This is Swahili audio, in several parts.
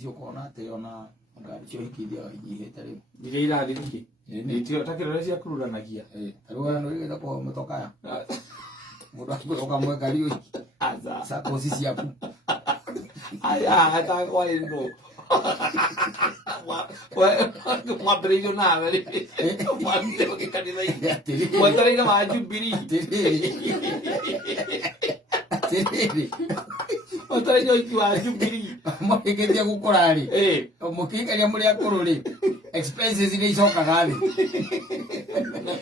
cio kona ate ona ngari cio hikithia ingihite riu Ile irathi niki ni tio takirore cia kururanagia riu no riga ko mutokaya mundu akuroka mwekari uyu aza sako sisi yaku aya hata kwa ndo mwambĩrĩirio nawe rĩ mwambĩrĩirio gĩkanitha mwetereire wa Jubilee mwetereire ũhiki wa Jubilee mũkĩgeria gũkũra rĩ mũkĩgeria mũrĩ akũrũ rĩ expenses nĩ icokaga thĩ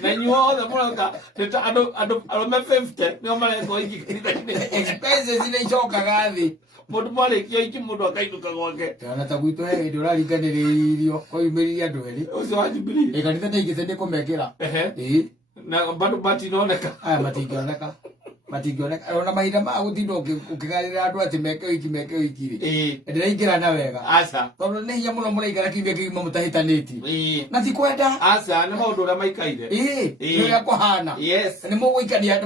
na inyuothe mũroka andũ arũme 50 nĩo maretwo ũhiki kanitha-inĩ expenses nĩ icokaga thĩ mundu mwarĩkia ũhiki mũndũ akainuka gwake kana ta gwitũ he hĩndĩ ũraringanĩrĩirio koimĩrĩria andũ erĩ ũcio wa Jubilee kanitha nĩaigĩte nĩ kũmekĩra na bado matinoneka aya matingĩoneka ona mahinda ma gũtinda ũkĩgarĩra andũ atĩ meke ũhiki rĩ ndĩraingĩra na wega aca tondũ nĩ hinya mũno mũraikara kiumia kĩgima mũtahĩtanĩtie na ti kwenda aca nĩ maũndũ ũrĩa maikaire nĩũrĩa kũhana nĩ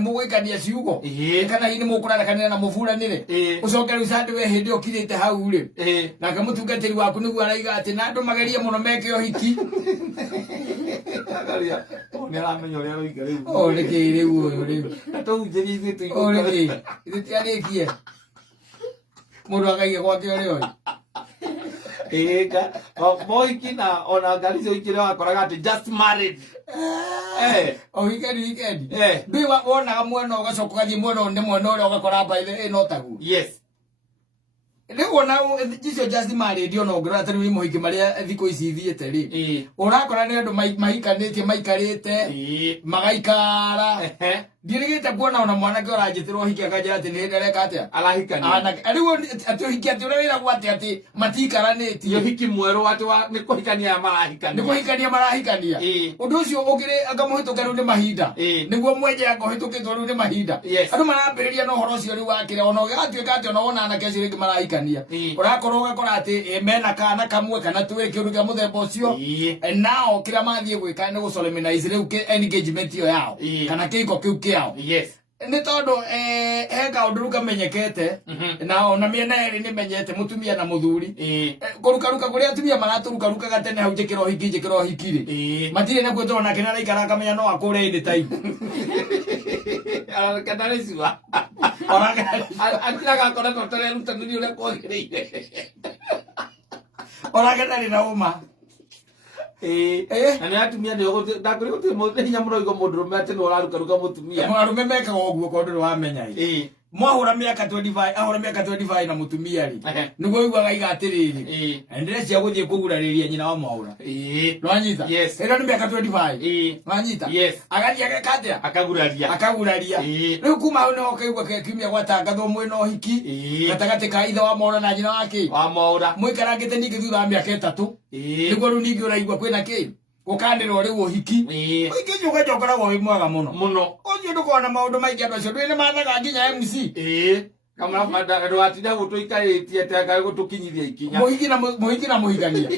mũgũikania ciugo kana hihi nĩ mũkũrarekanĩra na mũburanĩre ũcoke rĩu sande we hĩndĩ ũkirĩte hau rĩ nake mũtungatĩri waku nĩguo araiga atĩ na andũ magerie mũno meke ũhiki nĩ aramenya ũrĩa aroiga rĩu nĩkĩ rĩu ũyũ rĩu tũhunjĩrie ithuĩ nĩkĩ ithuĩ tiarĩkie mũndũ akaige gwake ũrĩa ũyũ ĩga mohiki na ona ngari cia ũhiki rĩo wakoraga atĩ just married o wikendi ndĩ wonaga mwena ũgacoka ũgathiĩ mwena ũrĩa ũgakora mbaithe no taguo rĩu ona icio just married ona ũngĩrora ta rĩu mohiki marĩa thikũ ici ithiĩte rĩ ũrakora nĩ andũ mahikanĩtie maikarĩte magaikara ndirigĩte kuona ona mwanake ũranjĩtĩrwo ũhiki akanjĩra atĩ nĩ hĩndĩ areka atĩa arahikania rĩu atĩ ũhiki atĩ ũrĩa wĩragwo atĩ matikaranĩtie ũhiki mwerũ atĩ nĩ kũhikania marahikania ũndũ ũcio ũkĩrĩ anga mũhĩtũke rĩu nĩ mahinda nĩguo mwenje anga ũhĩtũkĩtwo rĩu nĩ mahinda andũ marambĩrĩria na ũhoro ũcio rĩu wakĩra ona ũgĩgatuĩka atĩ ona wona anake acio rĩngĩ marahikania ũrakorwo ũgakora atĩ mena kana kamwe kana twĩrĩ kĩũndũ kĩa mũthemba ũcio nao kĩrĩa mathiĩ gwĩka nĩ gũsolemnize rĩu engagement ĩyo yao kana kĩhiko kĩu kĩao nĩ tondũ he kaũndũ rĩu kamenyekete na ona mĩena ĩrĩ nĩ menyete mũtumia na mũthuri kũrukaruka kũrĩa atumia maratũrukarukaga tene hau njĩkĩra ũhiki rĩ matirĩ nakuo tondũ nake nĩ araikara akamenya no akũre hĩndĩ ta ibu kanarĩcua atiraga akoretwo tarerutanĩria ũrĩa kwagĩrĩire onake ndarĩ na ũma na nĩ atumia ndakũrĩ gũtirĩ hinya mũroigo mũndũrũme atĩ nĩ ũrarukaruka mũtumia arũme mekaga ũguo tondũ nĩ wamenya mwahũra mĩaka 25 ahũra mĩaka 25 na mũtumia rĩ nĩguo wiguaga iga atĩrĩrĩ ndĩrecia gũthiĩ kũgurarĩria nyina wa Mwaũra nĩwanyita ĩno nĩ mĩaka 25 nĩwanyita agathiĩ ageka atĩa akaguraria rĩu kuma hau nĩho kaigua kiumia gwatangathwo mwĩna ũhiki gatagatĩ ka ithe wa Mwaũra na nyina wake wa Mwaũra mũikarangĩte ningĩ thutha wa mĩaka 3 nĩguo rĩu ningĩ ũraigua kwĩna kĩ gũkanĩrwo rĩu ũhiki ũhiki ũcio ũkoragwo wĩ mwega mũno ũcio ndũkoragwo na maũndũ maingĩ andũ acio ndũĩ nĩ mathaga nginya MC ndũgatinda gũtũikarĩtie atĩ gũtũkinyithia ikinya mũhiki na mũhikania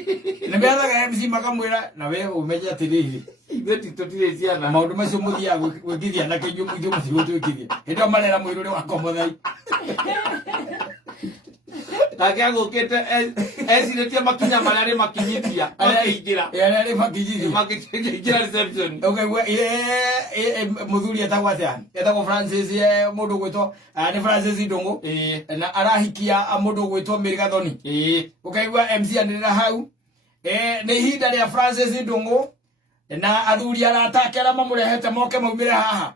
nĩ methaga MC makamwĩra na we ũmenye atĩrĩrĩ ithuĩ tũtirĩ ciana maũndũ macio mũthiaga gwĩkithia na kĩnyuĩ mũingĩ mũtigũtwĩkithia hĩndĩ ĩyo marera mũirũrĩ wa Komothai nake agũkĩte ecirĩtie makinya marĩa arĩ makinyithia makĩingĩra reception ũkaigua mũthuri etagwo atĩa etagwo Francis mũndũ gwĩtwo nĩ Francis Ndũng'ũ na arahikia mũndũ gwĩtwo Mary Gathoni ũkaigua MC anĩrĩra hau nĩ ihinda rĩa Francis Ndũng'ũ na athuri aratake arĩa mamũrehete moke maumĩre haha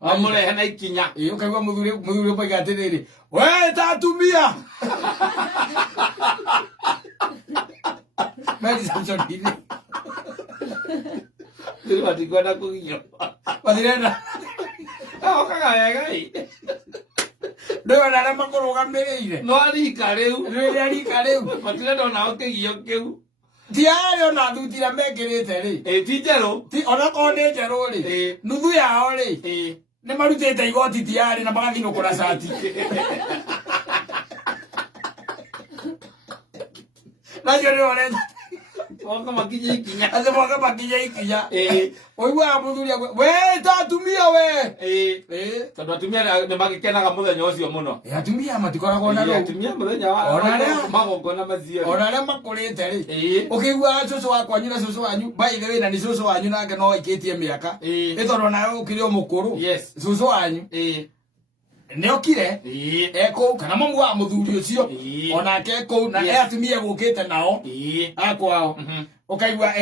mamũrehe na ikinya ũkaigua mũthuri ũkoiga atĩrĩrĩ we ta atumia matikwenda kũgio matirenda okaga wega ndĩona arĩa makũrũgamĩrĩire no arika rĩu matirenda onao kĩgio kĩu tiarĩ ona thutira mekĩrĩte rĩ ti njerũ onakorwo nĩ njerũ rĩ nuthu yao rĩ nĩ marutĩte igoti tiarĩ na magathinũkũra cati nacio nĩ oreta Mwaka makija ikinya. Ase mwaka makija ikinya. Oigwa muthuria we tatumia we. Tondu atumia ni magikenaga muthenya ucio muno. Atumia matikoragwo na ro. Atumia muthenya wa. Ona magongona macio. Ona arĩa makũrĩte rĩ. Ũkĩigua cũcũ wakwa nyina cũcũ wanyu by the way na nĩ cũcũ wanyu nake no aikĩtie mĩaka. Nĩ tondũ nawe ũkĩrĩ o mũkũrũ. Cũcũ wanyu. Nĩ okire. Eko kana mamu wa mũthuri ũcio. Onake eko na atumia gũkĩte nao. Akwao. Ũkaigua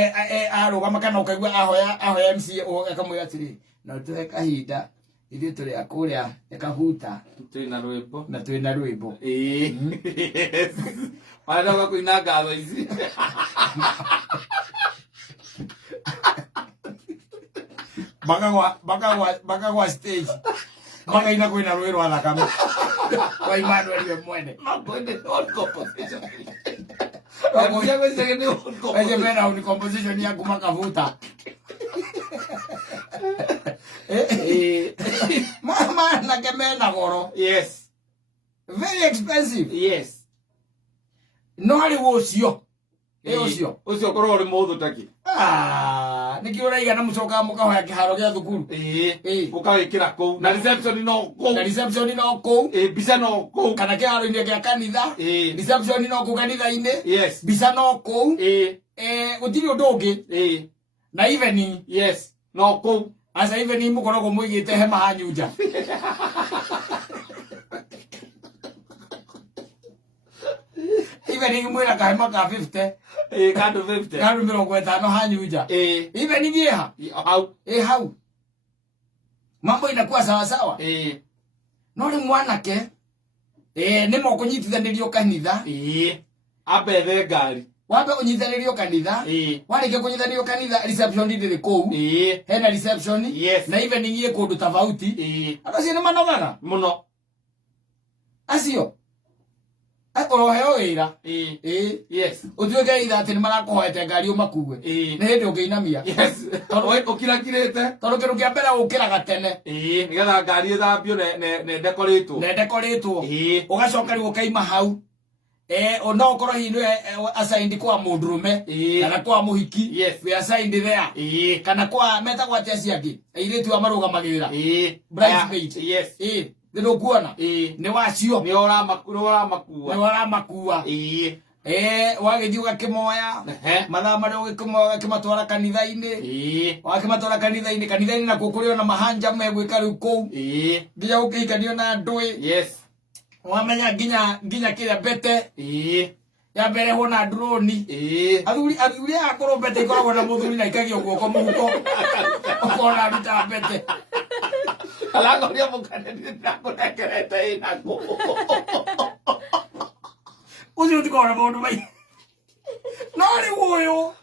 arũgama kana ũkaigua ahoya MC akamwĩra atĩrĩ na tũhe kahinda ithuĩ tũrĩ a kũrĩa ekahuta twĩna rwĩmbo. Marenda kũina ngatho ici. Bakagwa stage. Bakaina kwĩna rũĩ rwa thakame. Kwa Emmanuel we mwene. Makwende old composition. Eje mena uni composition ya kumakavuta. Mama na kemena goro. Yes. Very expensive. Yes. No hari wocio. Ocio. Ocio korwo uri muthu taki. Niki uraiga na mucoka mukahoya kiharo gya thukuru. Ukawikira kou. Na reception no kou. Na reception no kou. Bisa no kou. Kana kiharo inde gya kanitha. Reception no kou kanitha inde. Yes. Bisa no kou. Gutiri undu ungi. Na evening. Yes. No kou. Asa evening mukoragwo muigite hema hanyu nja. Evening mwira kahema ka 50. Kando 50. Kando 50 hanyu nja. Evening yeha. Hau. Hau. Mambo inakuwa sawa sawa. No ri mwanake nimo kunyitithanirio kanitha. Abethe ngari. Wambe unyitithanirio kanitha. Warike kunyitithanirio kanitha reception ndiri kou. Hena reception. Na evening ye kundu tofauti. Akacio ni manogaga muno. Acio oroheo wira. Yes. Utuike itha ati ni marakuhoete ngari umakuwe. Ni hindi ungiinamia. Yes. Ukirakirite. Tondu kindu kia mbere ukiraga tene. Nigetha ngari ithambio ne decoratwo. Ne decoratwo. Ugacoka riu ukaima hau. No okorwo hi niwe assigned kwa mundurume kana kwa muhiki. We assigned there. Kana kwa meta kwa tia angi. Airitu amarugamagira. Bridesmaid. Yes. Ndio kuona. Ni wacio. Ni ora makua. Ni ora makua. Wagithii ugakimoya. Mathaa maria ugikimoya kimatwara kanitha-ini. Wakimatwara kanitha-ini. Kanitha-ini na kukurio na mahanja megwika riu kou. Nginya ukihikanio na ndui. Yes. Wamenya nginya kiria bete. Ya mbere hona drone. Athuri akorwo bete ikoragwo na muthuri na ikagio guoko muhuko. Ukona ruta bete. Alagoria mukaneni nakurekerete inako. Uzi utikora mundu mai. No ri woyo.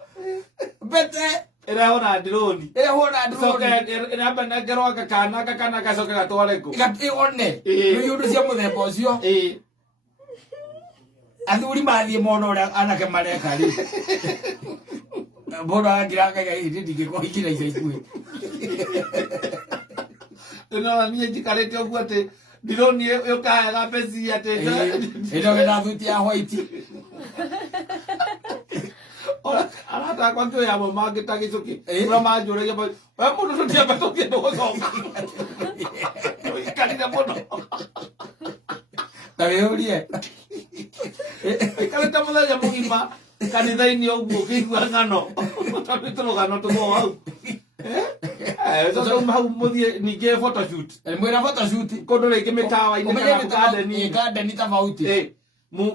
Bete era hona drone. Era bana ngero kana gacoka gatware ku. One. Ni undu cia muthemba ucio. Athuri mathie mono ria anake mareka ri. Bora ngiranga gai ndingiko ikira ica ikue. No ni njikarite oguo ati drone yo kaega pesi ati. Ino gena thuti ya white. Arata kwa kyo ya mama gitagicuki. Ura manjure ya we mundu tutia batoke ndo gocoma. Ikarire muno. Taweorie. Ikarite muthenya mugima kanitha-ini oguo kigua ngano. Tutugano tugo hau. So mau muthie ninge photoshoot. Mwira photoshoot kundu ringi mitawa-ini kana garden tofauti.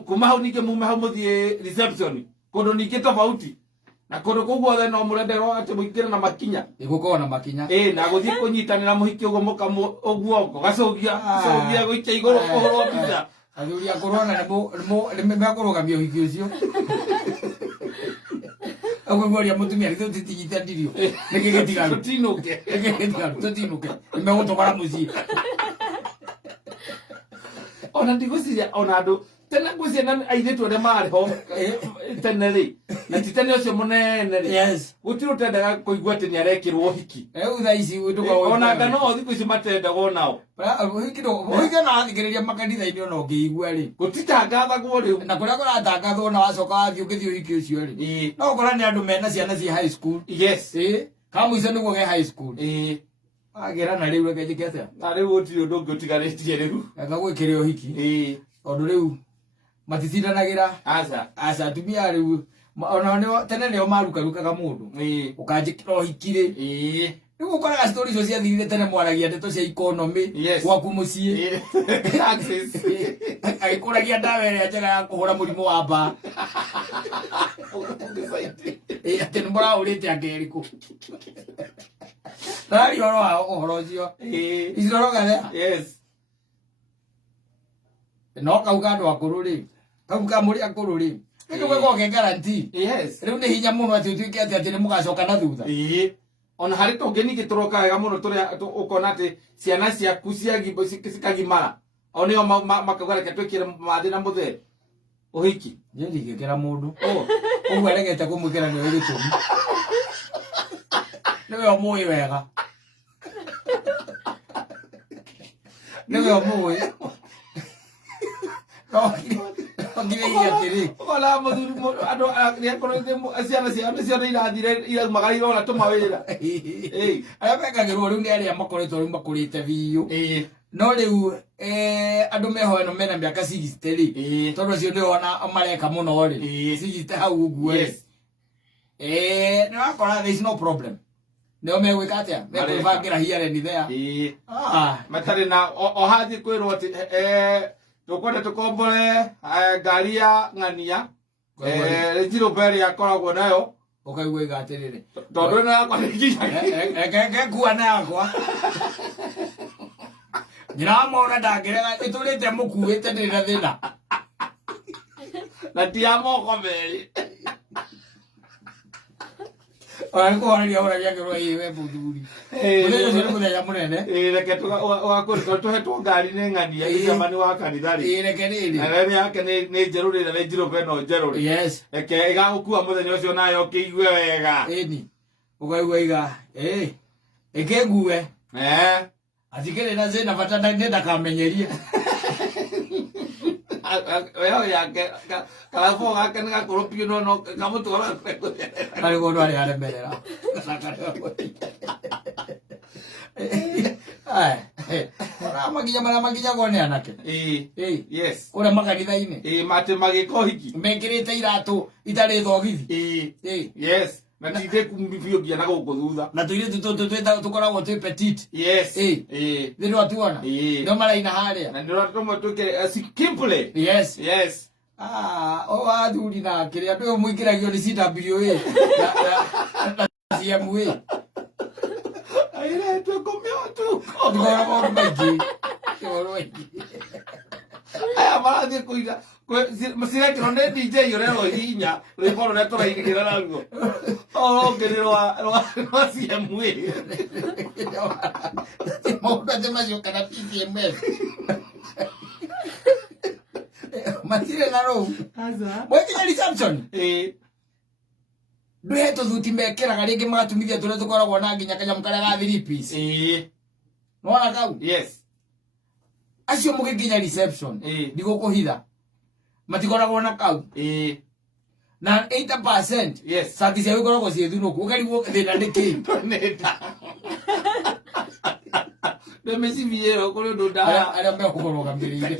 Kuma hau ninge mume hau muthie reception. Kundu ningi tofauti. Na kundu kuguo othe no murenderwo ati muingire na makinya. Igukorwo na makinya. Na guthie kunyitanira muhiki uguo mukamu uguo gacogia guikia iguru kuhurwo mbica. Athuri akorona ni mekurũgamia ũhiki ũcio. Agũgũria mutumia ritho titinyitanirio. Niki gitigaru. Tutinuke. Tutinuke. Nimegũtwara mũciĩ. Ona ndigũciria ona andu tena ngũciria na airĩtu arĩa marĩ ho tene rĩ na titani ucio munene ri yes gutiro tendaga kuigua ati ni arekirwo hiki utha ici nduga ona ngano thiku ici matendaga nao hiki na athikireria makanitha-ini ona ungiigua ri gutitangathagwo riu na kuria kuratangathwo na wacoka wathi ukithio hiki ucio ri no ukora ni andu mena ciana cia high school yes kamuico niguo ge high school agera na riu reke njike atia na riu gutiri undu ungi utigaritie riu anga gwikire hiki ondu riu matitindanagira aca atumia riu ona nio tene nio marukarukaga mundu ukanjikira hikire riu ukoraga story icio ciathirire tene mwaragia ndeto cia economy gwaku mucii agikuragia ndawa iria njega ya kuhura murimu wa mba ati nĩ mũraũrĩte angeriku tari ũhoro ũcio iciroroga no kauga andũ akũrũ rĩ kau ka mũrĩ akũrũ rĩ nĩkĩo gwĩkwo ke guarantee rĩu nĩ hinya mũno atĩ ũtuĩke atĩ nĩ mũgacoka na thutha ona harĩ tũngĩ ningĩ tũroka wega mũno tũrĩa ũkona atĩ ciana ciaku cikagimara o nĩo makauga reke twĩkĩre mathĩ na mũthee ũhiki niĩ ndingĩkĩra mũndũ ũguo aregete kũmwĩkĩra nĩwe gĩtũmi nĩwe ũmũĩ wega nĩwe ũmũĩ ngirĩgia atĩrĩ ona mũthuri andũ nĩakorwo ciana ciao nĩcio irathire iraumaga irona tũmawĩra arĩa mekagĩrwo rĩu nĩ arĩa makoretwo rĩu makũrĩte biũ no rĩu andũ meho ĩno mena mĩaka 60 rĩ tondũ acio nĩo ona mareka mũno rĩ 60 hau ũguo rĩ nĩwakora there is no problem nĩo megwĩka atĩa mekwĩbangĩra hiareni thea matarĩ na o hathi kwĩrwo atĩ tũkwenda tũkombore ngari ya ng'ania Range akoragwo nayo ũkaigua iga atĩrĩrĩ tondũ ĩno yakwa nĩ kuana yakwa nyiramona ndangĩrega ĩtũrĩte mũkuĩte ndĩrĩ na thĩna na ti ya moko merĩ kũhoreria ũragiagĩrwo we mũthuri mũthenya ũcio nĩ mũthenya mũnene reke tũhetwo ngari nĩ ng'ania icamani wa kanitha rĩ reke nĩrĩ na rĩrĩ yake nĩ njerũ rĩ na nĩ njirũbe ĩno njerũ rĩ reke ĩgagũkua mũthenya ũcio nayo ũkĩigue wega ĩni ũkaigua iga ĩkĩngue atikĩrĩ na thĩna bata ndakamenyerie weo yake karabũ gake nĩ gakũrũ biũ no kamũtwara karĩ mũndũ arĩ aremerera makinya marĩa makinyagwo nĩ anake ũrĩa makanitha-inĩ matĩ magĩka ũhiki mekĩrĩte iratũ itarĩ thogithi na tithĩ kumbibio ngia na gũkũ thutha na tũirĩtu tũtũ tũkoragwo twĩ petit thĩinĩ watuona nĩo maraina harĩa na nĩo tũmwe twĩkĩre simple wathuri na kĩrĩa andũ mũingĩragio nĩ CWA na CMA airetwe kũmĩotuko maũndũ maingĩ aya marathiĩ kũiga cirekĩrwo nĩ DJ ũrerwo hinya rwĩmbo rũrĩa tũraigĩra naruo rũngĩ rwa CMA maũndũ atĩ macio kana PCMS matirĩ na rũu mwĩkinya reception ndũhe tũthuti mekĩraga rĩngĩ magatumithia tũrĩa tũkoragwo na nginya kanyamũ karĩa ga 3 piece nĩwona kau acio mũgĩkinya reception ndigũkũhitha matikoragwo na kau na 80% sati ciao ikoragwo ciĩthunũku ũkarigwo thĩna nĩ kĩĩ nĩmĩcibie ĩyo kũrĩ ũndũ ndaya arĩa mekũgorwo gambĩrĩire